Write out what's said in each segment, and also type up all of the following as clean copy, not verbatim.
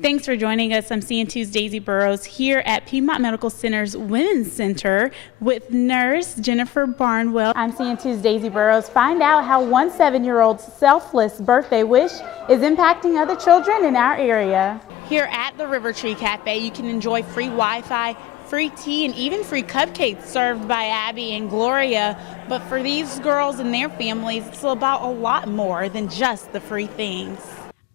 Thanks for joining us. I'm CN2's Daisy Burroughs here at Piedmont Medical Center's Women's Center with nurse Jennifer Barnwell. I'm CN2's Daisy Burroughs. Find out how one 7-year-old's selfless birthday wish is impacting other children in our area. Here at the River Tree Cafe, you can enjoy free Wi-Fi, free tea, and even free cupcakes served by Abby and Gloria. But for these girls and their families, it's about a lot more than just the free things.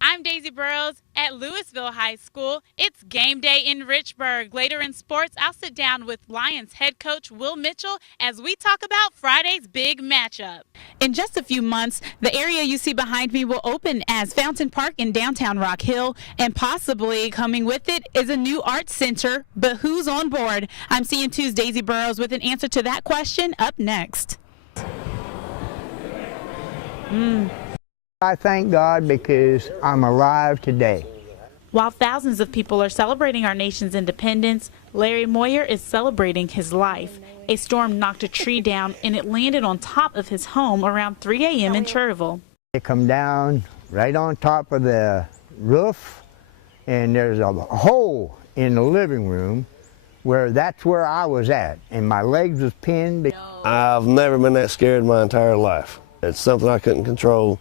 I'm Daisy Burroughs at Louisville High School. It's game day in Richburg. Later in sports, I'll sit down with Lions head coach Will Mitchell as we talk about Friday's big matchup. In just a few months, the area you see behind me will open as Fountain Park in downtown Rock Hill, and possibly coming with it is a new arts center. But who's on board? I'm CN2's Daisy Burroughs with an answer to that question up next. I thank God because I'm alive today. While thousands of people are celebrating our nation's independence, Larry Moyer is celebrating his life. A storm knocked a tree down and it landed on top of his home around 3 a.m. in Cherville. It come down right on top of the roof, and there's a hole in the living room that's where I was at, and my legs was pinned. I've never been that scared in my entire life. It's something I couldn't control.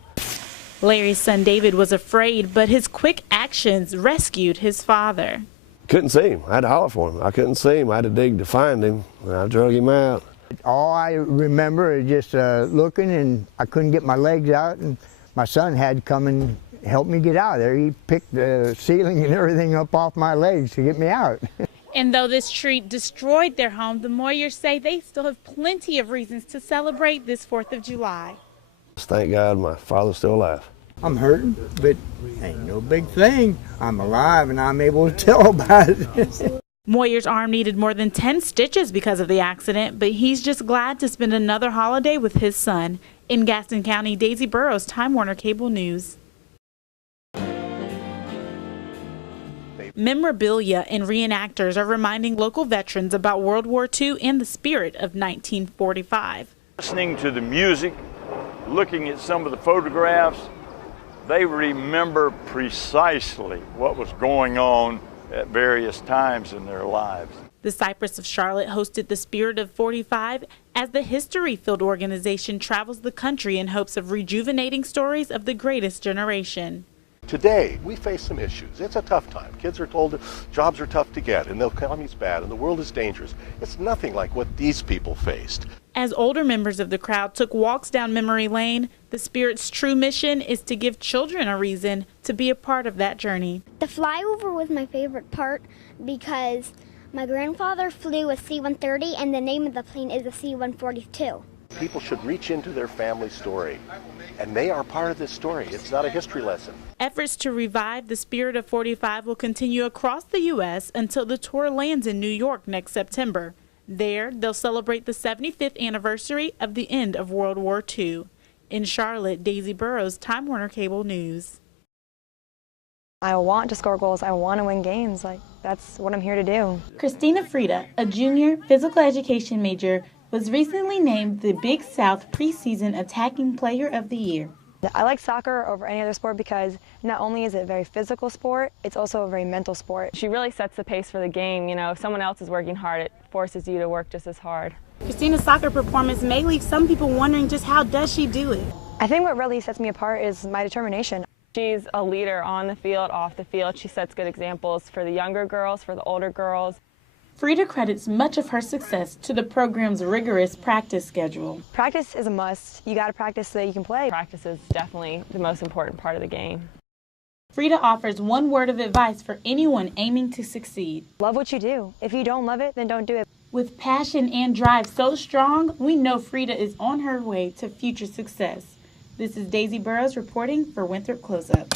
Larry's son David was afraid, but his quick actions rescued his father. Couldn't see him. I had to holler for him. I couldn't see him. I had to dig to find him, and I drug him out. All I remember is just looking, and I couldn't get my legs out, and my son had to come and help me get out of there. He picked the ceiling and everything up off my legs to get me out. And though this tree destroyed their home, the Moyers say they still have plenty of reasons to celebrate this 4th of July. Thank God my father's still alive. I'm hurting, but ain't no big thing. I'm alive and I'm able to tell about it. Moyer's arm needed more than 10 stitches because of the accident, but he's just glad to spend another holiday with his son. In Gaston County, Daisy Burroughs, Time Warner Cable News. Memorabilia and reenactors are reminding local veterans about World War II and the spirit of 1945. Listening to the music, looking at some of the photographs, they remember precisely what was going on at various times in their lives. The Cypress of Charlotte hosted the Spirit of 45 as the history-filled organization travels the country in hopes of rejuvenating stories of the greatest generation. Today, we face some issues. It's a tough time. Kids are told jobs are tough to get and the economy's bad and the world is dangerous. It's nothing like what these people faced. As older members of the crowd took walks down memory lane, the Spirit's true mission is to give children a reason to be a part of that journey. The flyover was my favorite part because my grandfather flew a C-130 and the name of the plane is a C-142. People should reach into their family story, and they are part of this story. It's not a history lesson. Efforts to revive the Spirit of 45 will continue across the U.S. until the tour lands in New York next September. There, they'll celebrate the 75th anniversary of the end of World War II. In Charlotte, Daisy Burroughs, Time Warner Cable News. I want to score goals. I want to win games. That's what I'm here to do. Christina Frida, a junior physical education major, was recently named the Big South Preseason Attacking Player of the Year. I like soccer over any other sport because not only is it a very physical sport, it's also a very mental sport. She really sets the pace for the game. You know, if someone else is working hard, it forces you to work just as hard. Christina's soccer performance may leave some people wondering just how does she do it. I think what really sets me apart is my determination. She's a leader on the field, off the field. She sets good examples for the younger girls, for the older girls. Frida credits much of her success to the program's rigorous practice schedule. Practice is a must. You got to practice so that you can play. Practice is definitely the most important part of the game. Frida offers one word of advice for anyone aiming to succeed. Love what you do. If you don't love it, then don't do it. With passion and drive so strong, we know Frida is on her way to future success. This is Daisy Burroughs reporting for Winthrop Close-Up.